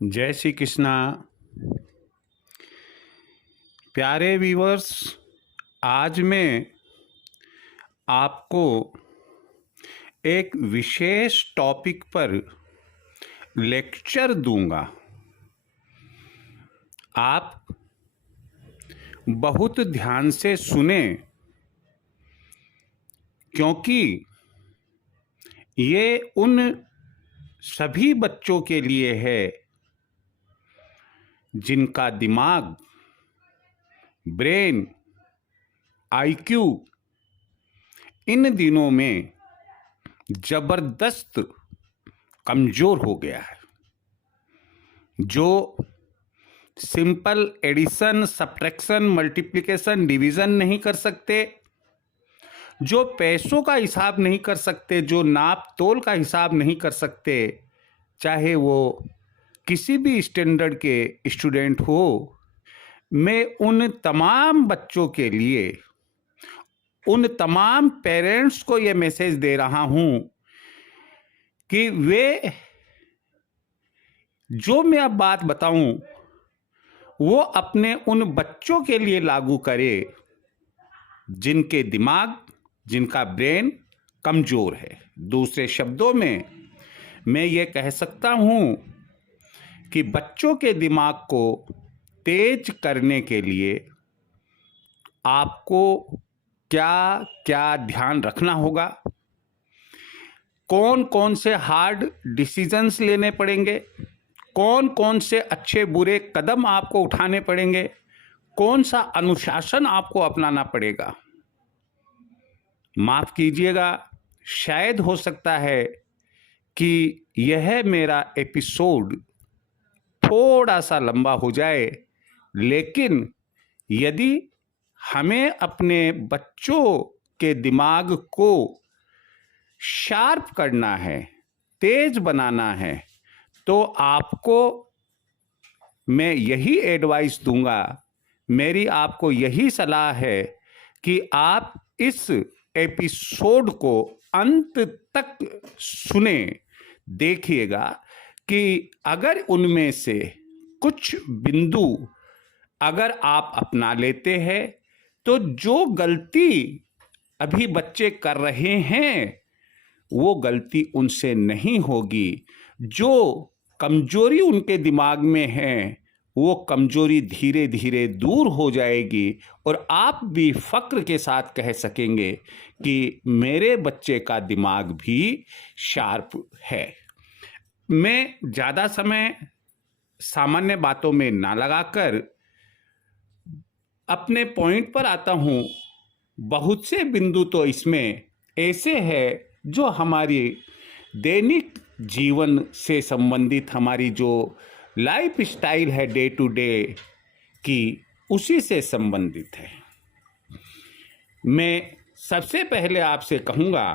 जय श्री कृष्णा। प्यारे व्यूअर्स, आज मैं आपको एक विशेष टॉपिक पर लेक्चर दूंगा। आप बहुत ध्यान से सुने, क्योंकि ये उन सभी बच्चों के लिए है जिनका दिमाग, ब्रेन, आईक्यू इन दिनों में जबरदस्त कमजोर हो गया है। जो simple addition, subtraction, multiplication, division नहीं कर सकते, जो पैसों का हिसाब नहीं कर सकते, जो नाप तोल का हिसाब नहीं कर सकते, चाहे वो किसी भी स्टैंडर्ड के स्टूडेंट हो, मैं उन तमाम बच्चों के लिए, उन तमाम पेरेंट्स को ये मैसेज दे रहा हूं कि वे जो मैं अब बात बताऊं वो अपने उन बच्चों के लिए लागू करे जिनके दिमाग, जिनका ब्रेन कमजोर है। दूसरे शब्दों में मैं ये कह सकता हूं कि बच्चों के दिमाग को तेज करने के लिए आपको क्या क्या ध्यान रखना होगा, कौन कौन से हार्ड डिसीजंस लेने पड़ेंगे, कौन कौन से अच्छे बुरे कदम आपको उठाने पड़ेंगे, कौन सा अनुशासन आपको अपनाना पड़ेगा। माफ कीजिएगा, शायद हो सकता है कि यह मेरा एपिसोड थोड़ा सा लंबा हो जाए, लेकिन यदि हमें अपने बच्चों के दिमाग को शार्प करना है, तेज बनाना है, तो आपको मैं यही एडवाइस दूंगा, मेरी आपको यही सलाह है कि आप इस एपिसोड को अंत तक सुने, देखिएगा कि अगर उनमें से कुछ बिंदु अगर आप अपना लेते हैं तो जो गलती अभी बच्चे कर रहे हैं वो गलती उनसे नहीं होगी। जो कमजोरी उनके दिमाग में है वो कमजोरी धीरे धीरे दूर हो जाएगी और आप भी फक्र के साथ कह सकेंगे कि मेरे बच्चे का दिमाग भी शार्प है। मैं ज़्यादा समय सामान्य बातों में ना लगाकर अपने पॉइंट पर आता हूँ। बहुत से बिंदु तो इसमें ऐसे हैं जो हमारी दैनिक जीवन से संबंधित, हमारी जो लाइफ स्टाइल है डे टू डे की, उसी से संबंधित है। मैं सबसे पहले आपसे कहूँगा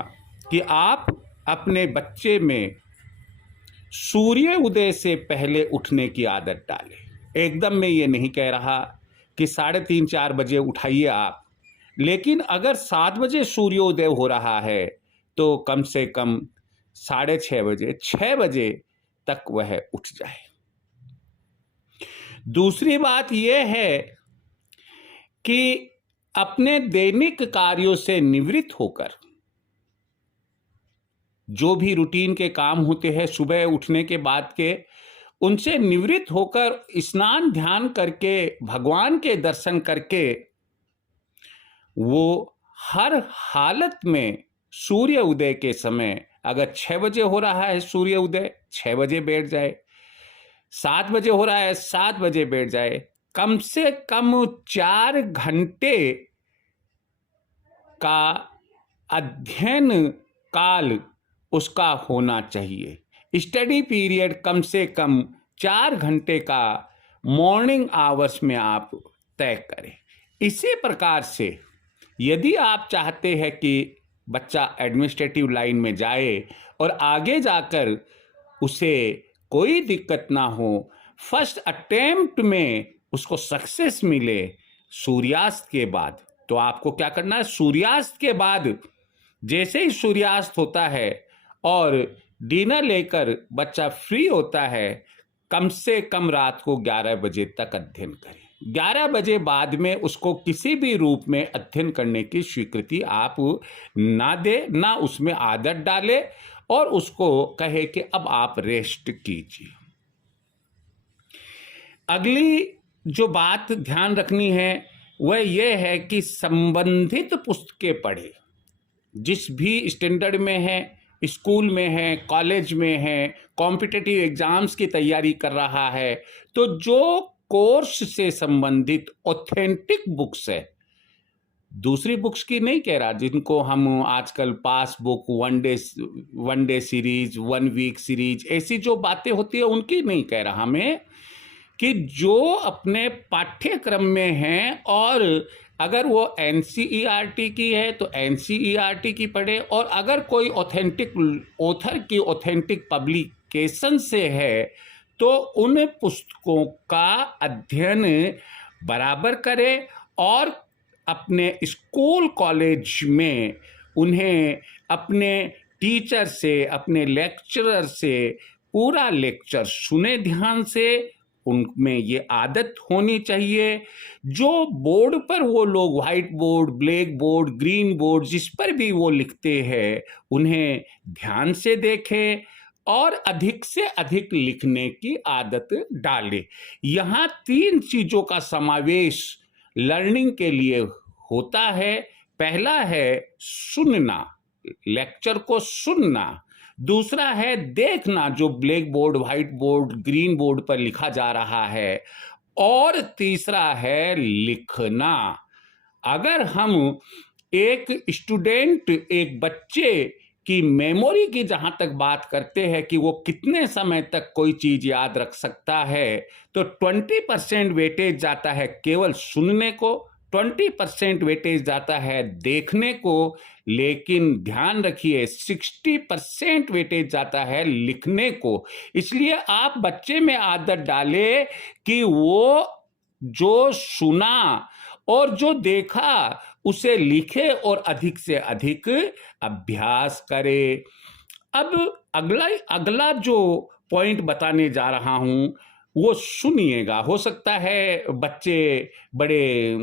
कि आप अपने बच्चे में सूर्य उदय से पहले उठने की आदत डालें। एकदम मैं ये नहीं कह रहा कि 3:30-4 बजे उठाइए आप, लेकिन अगर 7 बजे सूर्योदय हो रहा है तो कम से कम 6:30 बजे, 6 बजे तक वह उठ जाए। दूसरी बात यह है कि अपने दैनिक कार्यों से निवृत्त होकर, जो भी रूटीन के काम होते हैं सुबह उठने के बाद के, उनसे निवृत्त होकर स्नान ध्यान करके, भगवान के दर्शन करके, वो हर हालत में सूर्य उदय के समय, अगर 6 बजे हो रहा है सूर्य उदय, 6 बजे बैठ जाए, 7 बजे हो रहा है 7 बजे बैठ जाए। कम से कम 4 घंटे का अध्ययन काल उसका होना चाहिए। स्टडी पीरियड कम से कम 4 घंटे का मॉर्निंग आवर्स में आप तय करें। इसी प्रकार से यदि आप चाहते हैं कि बच्चा एडमिनिस्ट्रेटिव लाइन में जाए और आगे जाकर उसे कोई दिक्कत ना हो, फर्स्ट अटेम्प्ट में उसको सक्सेस मिले सूर्यास्त के बाद, तो आपको क्या करना है? सूर्यास्त के बाद, जैसे ही सूर्यास्त होता है और डिनर लेकर बच्चा फ्री होता है, कम से कम रात को 11 बजे तक अध्ययन करें। 11 बजे बाद में उसको किसी भी रूप में अध्ययन करने की स्वीकृति आप ना दें, ना उसमें आदत डालें और उसको कहे कि अब आप रेस्ट कीजिए। अगली जो बात ध्यान रखनी है वह यह है कि संबंधित पुस्तकें पढ़े। जिस भी स्टैंडर्ड में है, स्कूल में है, कॉलेज में है, कॉम्पिटिटिव एग्जाम्स की तैयारी कर रहा है, तो जो कोर्स से संबंधित ऑथेंटिक बुक्स है, दूसरी बुक्स की नहीं कह रहा, जिनको हम आजकल pass book, one day series, 1 week series, ऐसी जो बातें होती है उनकी नहीं कह रहा मैं, कि जो अपने पाठ्यक्रम में हैं और अगर वो एनसीईआरटी की है तो एनसीईआरटी की पढ़े, और अगर कोई ऑथेंटिक ऑथर की ऑथेंटिक पब्लिकेशन से है तो उन पुस्तकों का अध्ययन बराबर करे और अपने स्कूल कॉलेज में उन्हें अपने टीचर से, अपने लेक्चरर से पूरा लेक्चर सुने ध्यान से। उनमें ये आदत होनी चाहिए। जो बोर्ड पर वो लोग, white board, black board, green board, जिस पर भी वो लिखते हैं उन्हें ध्यान से देखें और अधिक से अधिक लिखने की आदत डालें। यहाँ 3 चीजों का समावेश लर्निंग के लिए होता है। पहला है सुनना, लेक्चर को सुनना। दूसरा है देखना, जो black board, white board, green board पर लिखा जा रहा है। और तीसरा है लिखना। अगर हम एक स्टूडेंट, एक बच्चे की मेमोरी की जहां तक बात करते हैं कि वो कितने समय तक कोई चीज याद रख सकता है, तो 20% वेटेज जाता है केवल सुनने को, 20% वेटेज जाता है देखने को, लेकिन ध्यान रखिए 60% वेटेज जाता है लिखने को। इसलिए आप बच्चे में आदत डालें कि वो जो सुना और जो देखा उसे लिखे और अधिक से अधिक अभ्यास करे। अब अगला जो पॉइंट बताने जा रहा हूं वो सुनिएगा। हो सकता है बच्चे बड़े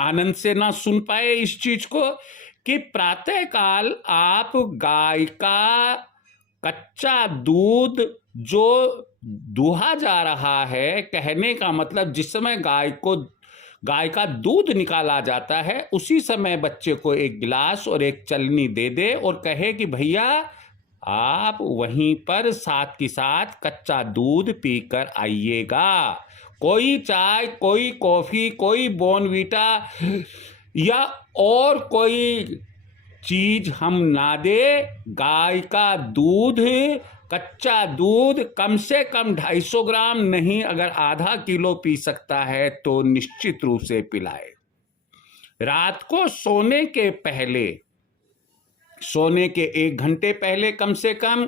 आनंद से ना सुन पाए इस चीज को, कि प्रातःकाल आप गाय का कच्चा दूध जो दुहा जा रहा है, कहने का मतलब जिस समय गाय का दूध निकाला जाता है उसी समय बच्चे को एक गिलास और एक चलनी दे दे और कहे कि भैया आप वहीं पर साथ के साथ कच्चा दूध पीकर आइएगा। कोई चाय, कोई कॉफी, कोई बॉर्नवीटा या और कोई चीज हम ना दे। गाय का दूध, कच्चा दूध कम से कम 250 ग्राम नहीं, अगर आधा किलो पी सकता है तो निश्चित रूप से पिलाए। रात को सोने के पहले, सोने के 1 घंटे पहले कम से कम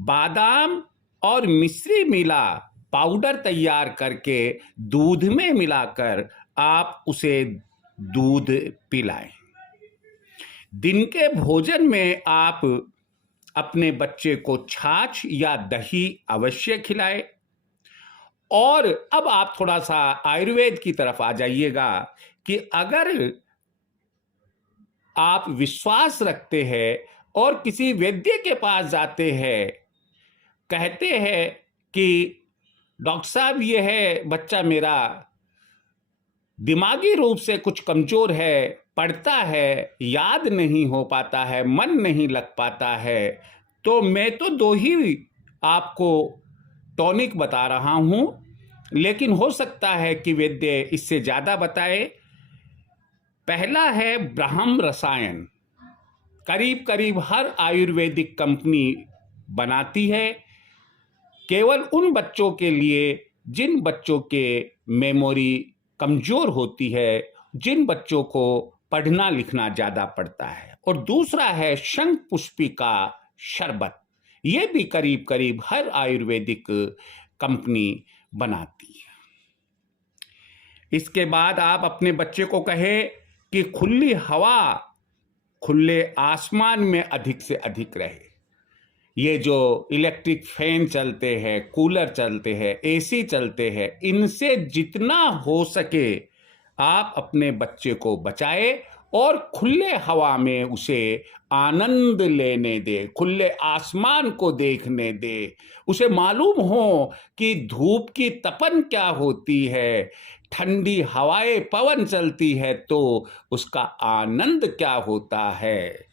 बादाम और मिश्री मिला पाउडर तैयार करके दूध में मिलाकर आप उसे दूध पिलाएं। दिन के भोजन में आप अपने बच्चे को छाछ या दही अवश्य खिलाएं। और अब आप थोड़ा सा आयुर्वेद की तरफ आ जाइएगा कि अगर आप विश्वास रखते हैं और किसी वैद्य के पास जाते हैं, कहते हैं कि डॉक्टर साहब ये है बच्चा मेरा दिमागी रूप से कुछ कमजोर है, पढ़ता है, याद नहीं हो पाता है, मन नहीं लग पाता है, तो मैं तो 2 ही आपको टॉनिक बता रहा हूं, लेकिन हो सकता है कि वैद्य इससे ज्यादा बताए। पहला है ब्रह्म रसायन। करीब करीब हर आयुर्वेदिक कंपनी बनाती है, केवल उन बच्चों के लिए जिन बच्चों के मेमोरी कमजोर होती है, जिन बच्चों को पढ़ना लिखना ज्यादा पड़ता है। और दूसरा है शंख पुष्पिका शरबत। ये भी करीब करीब हर आयुर्वेदिक कंपनी बनाती है। इसके बाद आप अपने बच्चे को कहे कि खुली हवा, खुले आसमान में अधिक से अधिक रहे। ये जो इलेक्ट्रिक फैन चलते हैं, कूलर चलते हैं, एसी चलते हैं, इनसे जितना हो सके आप अपने बच्चे को बचाए और खुले हवा में उसे आनंद लेने दे, खुले आसमान को देखने दे, उसे मालूम हो कि धूप की तपन क्या होती है, ठंडी हवाएं पवन चलती है तो उसका आनंद क्या होता है।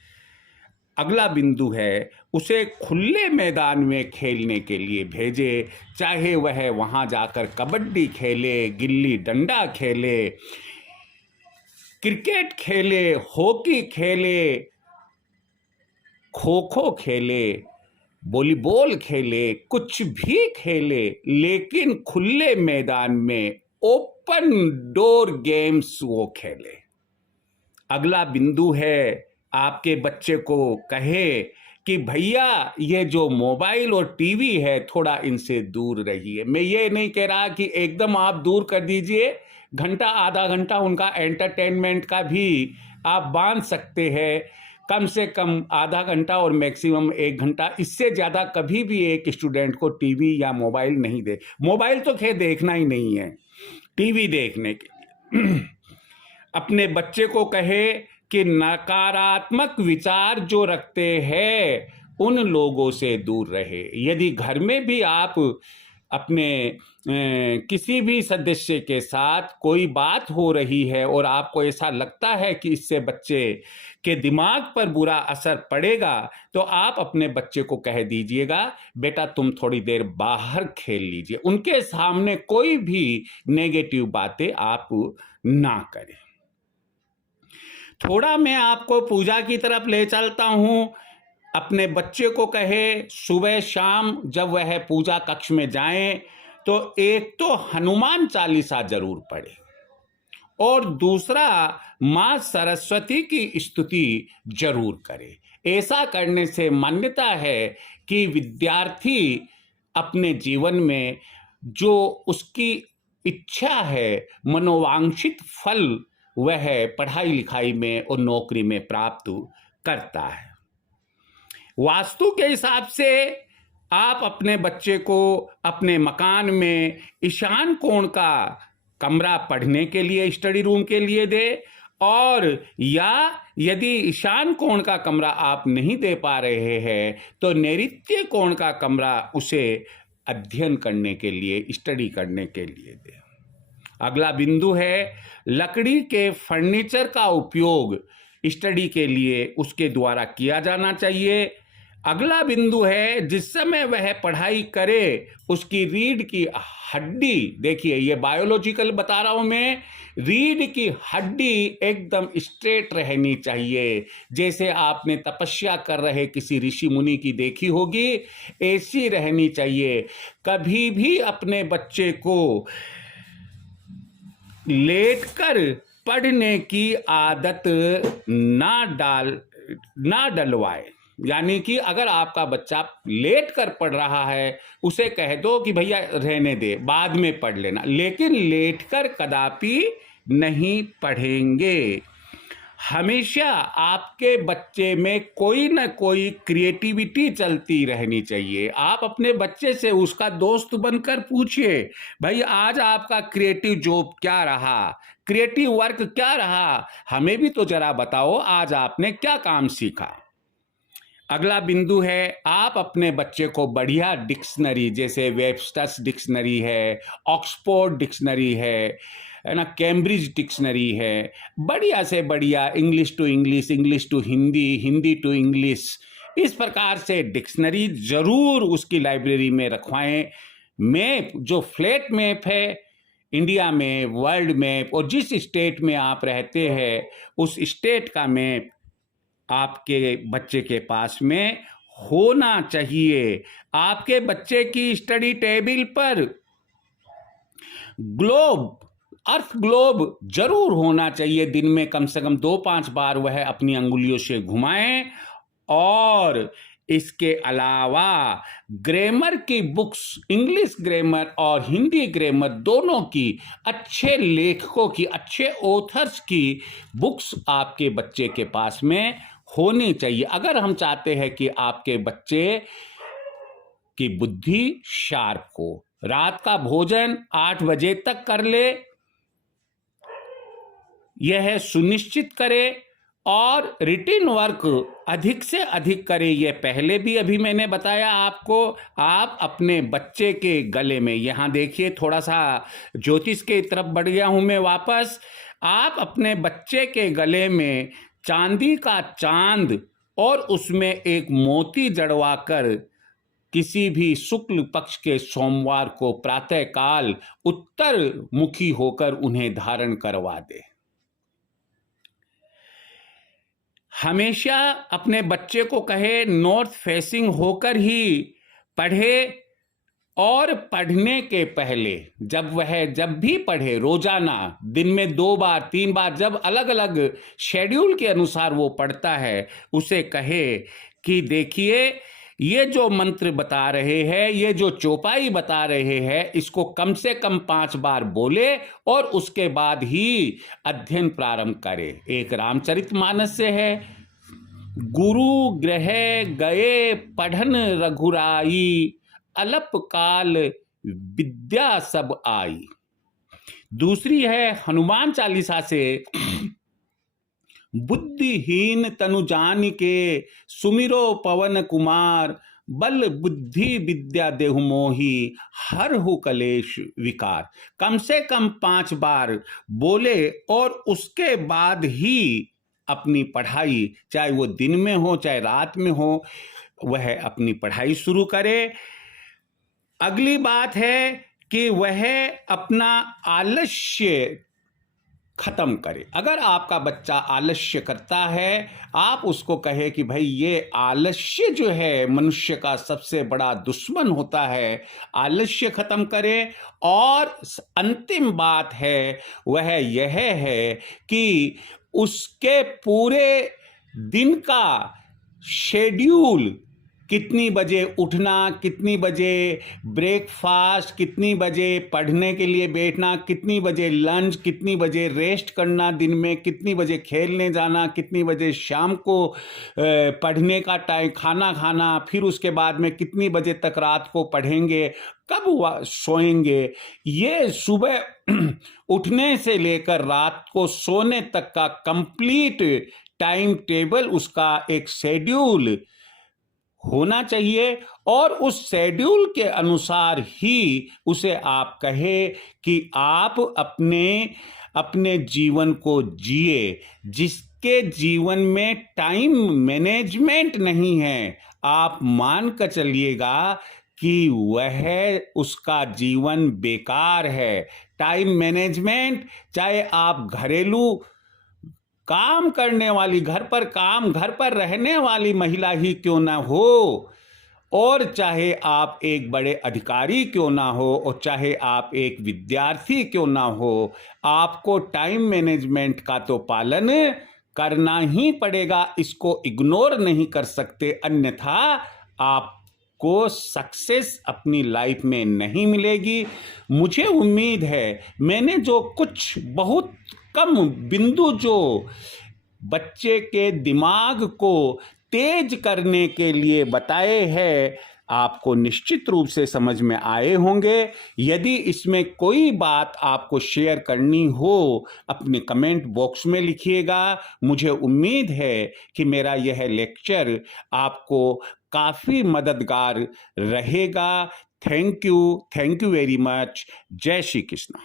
अगला बिंदु है, उसे खुले मैदान में खेलने के लिए भेजे, चाहे वह वहां जाकर कबड्डी खेले, गिल्ली डंडा खेले, क्रिकेट खेले, हॉकी खेले, खो खो खेले, वॉलीबॉल खेले, कुछ भी खेले, लेकिन खुले मैदान में ओपन डोर गेम्स वो खेले। अगला बिंदु है, आपके बच्चे को कहे कि भैया ये जो मोबाइल और टीवी है थोड़ा इनसे दूर रहिए। मैं ये नहीं कह रहा कि एकदम आप दूर कर दीजिए, घंटा आधा घंटा उनका एंटरटेनमेंट का भी आप बांध सकते हैं, कम से कम आधा घंटा और मैक्सिमम 1 घंटा। इससे ज़्यादा कभी भी एक स्टूडेंट को टीवी या मोबाइल नहीं दे। मोबाइल तो खैर देखना ही नहीं है, टीवी देखने के लिए अपने बच्चे को कहे कि नकारात्मक विचार जो रखते हैं उन लोगों से दूर रहे। यदि घर में भी आप अपने किसी भी सदस्य के साथ कोई बात हो रही है और आपको ऐसा लगता है कि इससे बच्चे के दिमाग पर बुरा असर पड़ेगा, तो आप अपने बच्चे को कह दीजिएगा, बेटा तुम थोड़ी देर बाहर खेल लीजिए। उनके सामने कोई भी नेगेटिव बातें आप ना करें। थोड़ा मैं आपको पूजा की तरफ ले चलता हूं। अपने बच्चे को कहे सुबह शाम जब वह पूजा कक्ष में जाएं तो एक तो हनुमान चालीसा जरूर पढ़े और दूसरा मां सरस्वती की स्तुति जरूर करे। ऐसा करने से मान्यता है कि विद्यार्थी अपने जीवन में जो उसकी इच्छा है, मनोवांछित फल वह पढ़ाई लिखाई में और नौकरी में प्राप्त करता है। वास्तु के हिसाब से आप अपने बच्चे को अपने मकान में ईशान कोण का कमरा पढ़ने के लिए, स्टडी रूम के लिए दे, और या यदि ईशान कोण का कमरा आप नहीं दे पा रहे हैं तो नैऋत्य कोण का कमरा उसे अध्ययन करने के लिए, स्टडी करने के लिए दे। अगला बिंदु है, लकड़ी के फर्नीचर का उपयोग स्टडी के लिए उसके द्वारा किया जाना चाहिए। अगला बिंदु है, जिस समय वह पढ़ाई करे उसकी रीढ़ की हड्डी, देखिए ये बायोलॉजिकल बता रहा हूं मैं, रीढ़ की हड्डी एकदम स्ट्रेट रहनी चाहिए। जैसे आपने तपस्या कर रहे किसी ऋषि मुनि की देखी होगी, ऐसी रहनी चाहिए। कभी भी अपने बच्चे को लेटकर पढ़ने की आदत ना डलवाए। यानी कि अगर आपका बच्चा लेट कर पढ़ रहा है, उसे कह दो कि भैया रहने दे, बाद में पढ़ लेना, लेकिन लेट कर कदापि नहीं पढ़ेंगे। हमेशा आपके बच्चे में कोई ना कोई क्रिएटिविटी चलती रहनी चाहिए। आप अपने बच्चे से उसका दोस्त बनकर पूछिए, भाई आज आपका क्रिएटिव जॉब क्या रहा, क्रिएटिव वर्क क्या रहा, हमें भी तो जरा बताओ आज आपने क्या काम सीखा। अगला बिंदु है, आप अपने बच्चे को बढ़िया डिक्शनरी, जैसे वेबस्टर्स डिक्शनरी है, ऑक्सफोर्ड डिक्शनरी है ना, कैम्ब्रिज डिक्शनरी है, बढ़िया से बढ़िया English to English, English to Hindi, Hindi to English, इस प्रकार से डिक्शनरी जरूर उसकी लाइब्रेरी में रखवाएं। मैप, जो फ्लैट मैप है इंडिया में, वर्ल्ड मैप, और जिस स्टेट में आप रहते हैं उस स्टेट का मैप आपके बच्चे के पास में होना चाहिए। आपके बच्चे की स्टडी टेबल पर ग्लोब, अर्थ ग्लोब जरूर होना चाहिए। दिन में कम से कम 2-5 बार वह अपनी अंगुलियों से घुमाएं। और इसके अलावा ग्रामर की बुक्स, इंग्लिश ग्रामर और हिंदी ग्रामर दोनों की, अच्छे लेखकों की, अच्छे ऑथर्स की बुक्स आपके बच्चे के पास में होनी चाहिए। अगर हम चाहते हैं कि आपके बच्चे कि बुद्धि शार्प हो। रात का भोजन 8 बजे तक कर ले, यह सुनिश्चित करे, और रिटिन वर्क अधिक से अधिक करे। यह पहले भी अभी मैंने बताया आपको। आप अपने बच्चे के गले में, यहाँ देखिए थोड़ा सा ज्योतिष के तरफ बढ़ गया हूं मैं वापस। आप अपने बच्चे के गले में चांदी का चांद और उसमें एक मोती जड़वा कर किसी भी शुक्ल पक्ष के सोमवार को प्रातःकाल उत्तर मुखी होकर उन्हें धारण करवा दे। हमेशा अपने बच्चे को कहे नॉर्थ फेसिंग होकर ही पढ़े, और पढ़ने के पहले जब भी पढ़े, रोजाना दिन में 2 बार 3 बार, जब अलग अलग शेड्यूल के अनुसार वो पढ़ता है, उसे कहे कि देखिए ये जो मंत्र बता रहे हैं, ये जो चौपाई बता रहे हैं, इसको कम से कम 5 बार बोले और उसके बाद ही अध्ययन प्रारंभ करे। एक रामचरितमानस से है, गुरु गृह गए पढ़न रघुराई, अलप काल विद्या सब आई। दूसरी है हनुमान चालीसा से, बुद्धिहीन तनु जान के सुमिरो पवन कुमार, बल बुद्धि विद्या देहु मोही, हरहु कलेश विकार। कम से कम 5 बार बोले और उसके बाद ही अपनी पढ़ाई, चाहे वो दिन में हो चाहे रात में हो, वह अपनी पढ़ाई शुरू करे। अगली बात है कि वह अपना आलस्य खत्म करे। अगर आपका बच्चा आलस्य करता है, आप उसको कहे कि भाई ये आलस्य जो है मनुष्य का सबसे बड़ा दुश्मन होता है, आलस्य खत्म करे। और अंतिम बात है वह यह है कि उसके पूरे दिन का शेड्यूल, कितनी बजे उठना, कितनी बजे ब्रेकफास्ट, कितनी बजे पढ़ने के लिए बैठना, कितनी बजे लंच, कितनी बजे रेस्ट करना, दिन में कितनी बजे खेलने जाना, कितनी बजे शाम को पढ़ने का टाइम, खाना खाना, फिर उसके बाद में कितनी बजे तक रात को पढ़ेंगे, कब सोएंगे। ये सुबह उठने से लेकर रात को सोने तक का कंप्लीट टाइम टेबल, उसका एक शेड्यूल होना चाहिए। और उस शेड्यूल के अनुसार ही उसे आप कहे कि आप अपने जीवन को जिए। जिसके जीवन में टाइम मैनेजमेंट नहीं है, आप मान कर चलिएगा कि वह उसका जीवन बेकार है। टाइम मैनेजमेंट, चाहे आप घरेलू काम करने वाली, घर पर रहने वाली महिला ही क्यों ना हो, और चाहे आप एक बड़े अधिकारी क्यों ना हो, और चाहे आप एक विद्यार्थी क्यों ना हो, आपको टाइम मैनेजमेंट का तो पालन करना ही पड़ेगा। इसको इग्नोर नहीं कर सकते, अन्यथा आपको सक्सेस अपनी लाइफ में नहीं मिलेगी। मुझे उम्मीद है मैंने जो कुछ बहुत कम बिंदु जो बच्चे के दिमाग को तेज करने के लिए बताए हैं, आपको निश्चित रूप से समझ में आए होंगे। यदि इसमें कोई बात आपको शेयर करनी हो, अपने कमेंट बॉक्स में लिखिएगा। मुझे उम्मीद है कि मेरा यह लेक्चर आपको काफ़ी मददगार रहेगा। Thank you very much. जय श्री कृष्ण।